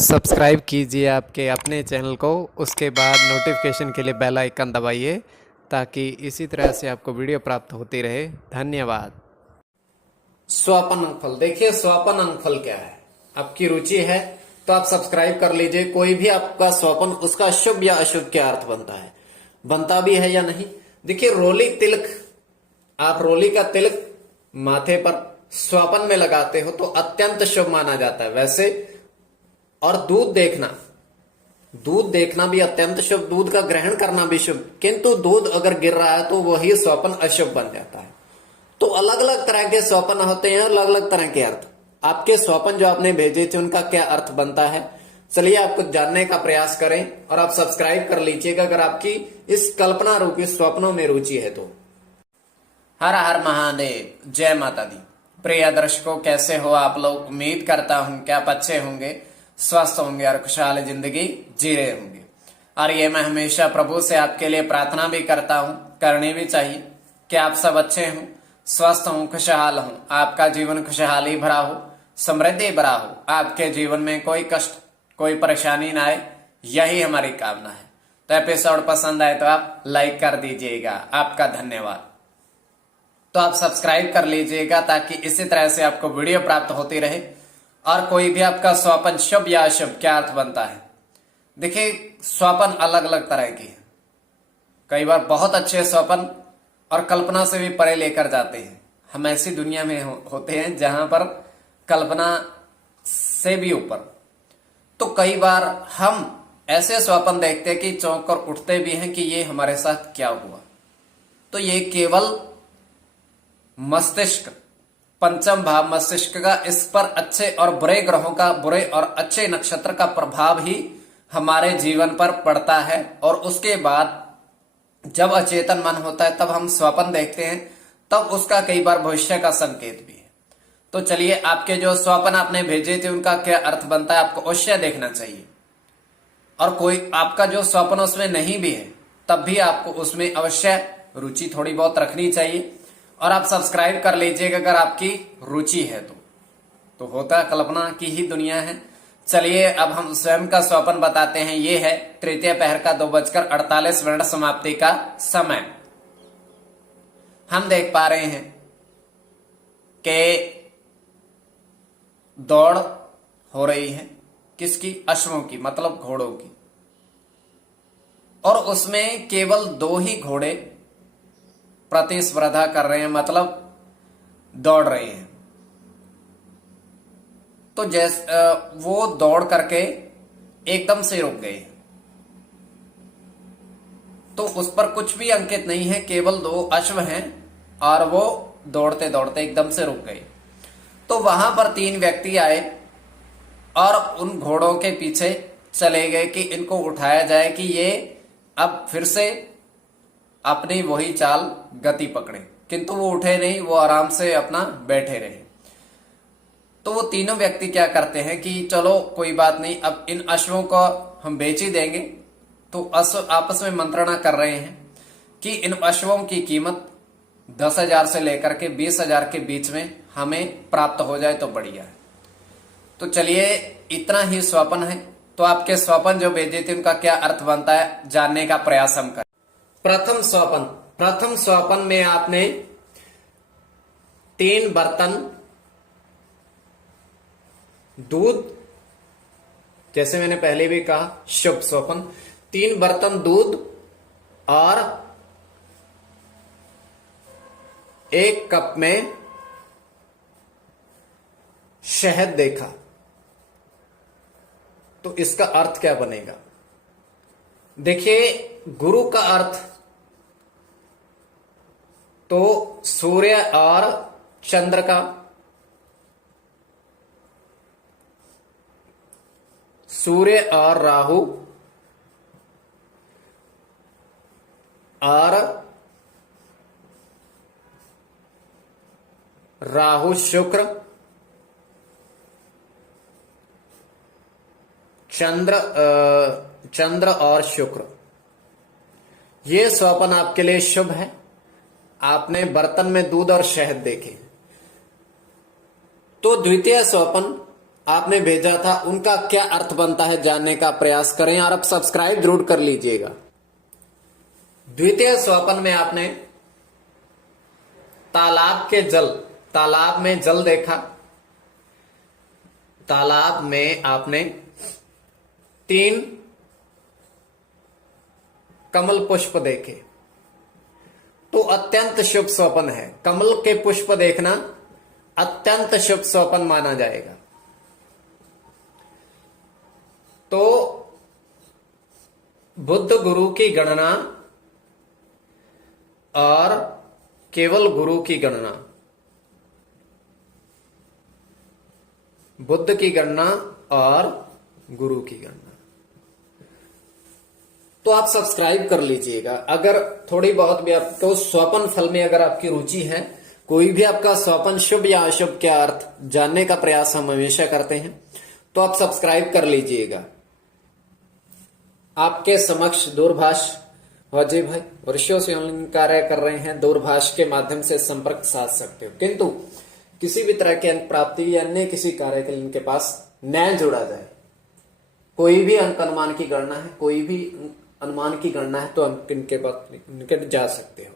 Subscribe कीजिए आपके अपने चैनल को, उसके बाद नोटिफिकेशन के लिए बेल आइकन दबाइए ताकि इसी तरह से आपको वीडियो प्राप्त होती रहे। धन्यवाद। स्वपन अंगफल, देखिए स्वपन अंगफल क्या है। आपकी रुचि है तो आप सब्सक्राइब कर लीजिए। कोई भी आपका स्वपन, उसका शुभ या अशुभ क्या अर्थ बनता है, बनता भी है या नहीं। देखिए रोली तिलक, आप रोली का तिलक माथे पर स्वपन में लगाते हो तो अत्यंत शुभ माना जाता है वैसे। और दूध देखना भी अत्यंत शुभ, दूध का ग्रहण करना भी शुभ, किंतु दूध अगर गिर रहा है तो वही स्वपन अशुभ बन जाता है। तो अलग अलग तरह के स्वपन होते हैं, अलग अलग तरह के अर्थ। आपके स्वपन जो आपने भेजे थे उनका क्या अर्थ बनता है, चलिए आपको जानने का प्रयास करें और आप सब्सक्राइब कर लीजिएगा अगर आपकी इस कल्पना रूपी स्वप्नों में रुचि है तो। हर हर महादेव, जय माता दी। प्रिय दर्शकों, कैसे हो आप लोग? उम्मीद करता हूं कि आप अच्छे होंगे, स्वस्थ होंगे और खुशहाल जिंदगी जी रहे होंगे। और ये मैं हमेशा प्रभु से आपके लिए प्रार्थना भी करता हूं, करनी भी चाहिए, कि आप सब अच्छे हों, स्वस्थ हों, खुशहाल हों, आपका जीवन खुशहाली भरा हो, समृद्धि भरा हो, आपके जीवन में कोई कष्ट, कोई परेशानी ना आए, यही हमारी कामना है। तो एपिसोड पसंद आए तो आप लाइक कर दीजिएगा, आपका धन्यवाद। तो आप सब्सक्राइब कर लीजिएगा ताकि इसी तरह से आपको वीडियो प्राप्त होती रहे। और कोई भी आपका स्वपन शुभ या अशुभ क्या अर्थ बनता है। देखिए स्वपन अलग अलग तरह की है। कई बार बहुत अच्छे स्वपन और कल्पना से भी परे लेकर जाते हैं। हम ऐसी दुनिया में होते हैं जहां पर कल्पना से भी ऊपर। तो कई बार हम ऐसे स्वपन देखते हैं कि चौंक कर उठते भी हैं कि ये हमारे साथ क्या हुआ। तो ये केवल मस्तिष्क, पंचम भाव मस्तिष्क का, इस पर अच्छे और बुरे ग्रहों का, बुरे और अच्छे नक्षत्र का प्रभाव ही हमारे जीवन पर पड़ता है। और उसके बाद जब अचेतन मन होता है तब हम स्वप्न देखते हैं, तब उसका कई बार भविष्य का संकेत भी है। तो चलिए आपके जो स्वप्न आपने भेजे थे उनका क्या अर्थ बनता है, आपको अवश्य देखना चाहिए। और कोई आपका जो स्वप्न उसमें नहीं भी है तब भी आपको उसमें अवश्य रुचि थोड़ी बहुत रखनी चाहिए। और आप सब्सक्राइब कर लीजिएगा अगर आपकी रुचि है तो होता कल्पना की ही दुनिया है। चलिए अब हम स्वयं का स्वप्न बताते हैं। ये है तृतीय पहर का 2:48 समाप्ति का समय। हम देख पा रहे हैं कि दौड़ हो रही है, किसकी? अश्वों की, मतलब घोड़ों की। और उसमें केवल 2 ही घोड़े प्रतिस्पर्धा कर रहे हैं, मतलब दौड़ रहे हैं। तो जैसे वो दौड़ करके एकदम से रुक गए, तो उस पर कुछ भी अंकित नहीं है, केवल 2 अश्व हैं और वो दौड़ते दौड़ते एकदम से रुक गए। तो वहां पर 3 व्यक्ति आए और उन घोड़ों के पीछे चले गए कि इनको उठाया जाए कि ये अब फिर से अपनी वही चाल गति पकड़े। किंतु वो उठे नहीं, वो आराम से अपना बैठे रहे। तो वो तीनों व्यक्ति क्या करते हैं कि चलो कोई बात नहीं, अब इन अश्वों को हम बेच ही देंगे। तो अश्व आपस में मंत्रणा कर रहे हैं कि इन अश्वों की कीमत 10,000 से लेकर के 20,000 के बीच में हमें प्राप्त हो जाए तो बढ़िया है। तो चलिए इतना ही स्वप्न है। तो आपके स्वप्न जो भेजे थे उनका क्या अर्थ बनता है, जानने का प्रयास हम करें। प्रथम स्वपन में आपने 3 बर्तन दूध, जैसे मैंने पहले भी कहा शुभ स्वपन, 3 बर्तन दूध और 1 कप में शहद देखा। तो इसका अर्थ क्या बनेगा? देखिए गुरु का अर्थ तो सूर्य और चंद्र का, सूर्य और राहु और राहु शुक्र, चंद्र और शुक्र, ये स्वप्न आपके लिए शुभ है। आपने बर्तन में दूध और शहद देखे। तो द्वितीय स्वपन आपने भेजा था उनका क्या अर्थ बनता है जानने का प्रयास करें और अब सब्सक्राइब जरूर कर लीजिएगा। द्वितीय स्वप्न में आपने तालाब में जल देखा। तालाब में आपने 3 कमल पुष्प देखे, तो अत्यंत शुभ स्वप्न है। कमल के पुष्प देखना अत्यंत शुभ स्वप्न माना जाएगा। तो बुद्ध गुरु की गणना और केवल गुरु की गणना, बुद्ध की गणना और गुरु की गणना, तो आप सब्सक्राइब कर लीजिएगा। अगर थोड़ी बहुत भी आपको स्वप्न फल में अगर आपकी रुचि है, कोई भी आपका स्वप्न शुभ या अशुभ क्या अर्थ जानने का प्रयास हम हमेशा करते हैं, तो आप सब्सक्राइब कर लीजिएगा। आपके समक्ष दूरभाष अजय भाई वर्षों से ऑनलाइन कार्य कर रहे हैं, दूरभाष के माध्यम से संपर्क साध सकते हो, किंतु किसी भी तरह की अंक प्राप्ति या अन्य किसी कार्य के लिए इनके पास न जुड़ा जाए, कोई भी अंक अनुमान की गणना है, कोई भी अनुमान की गणना है, तो अंक इनके पास निकट जा सकते हो।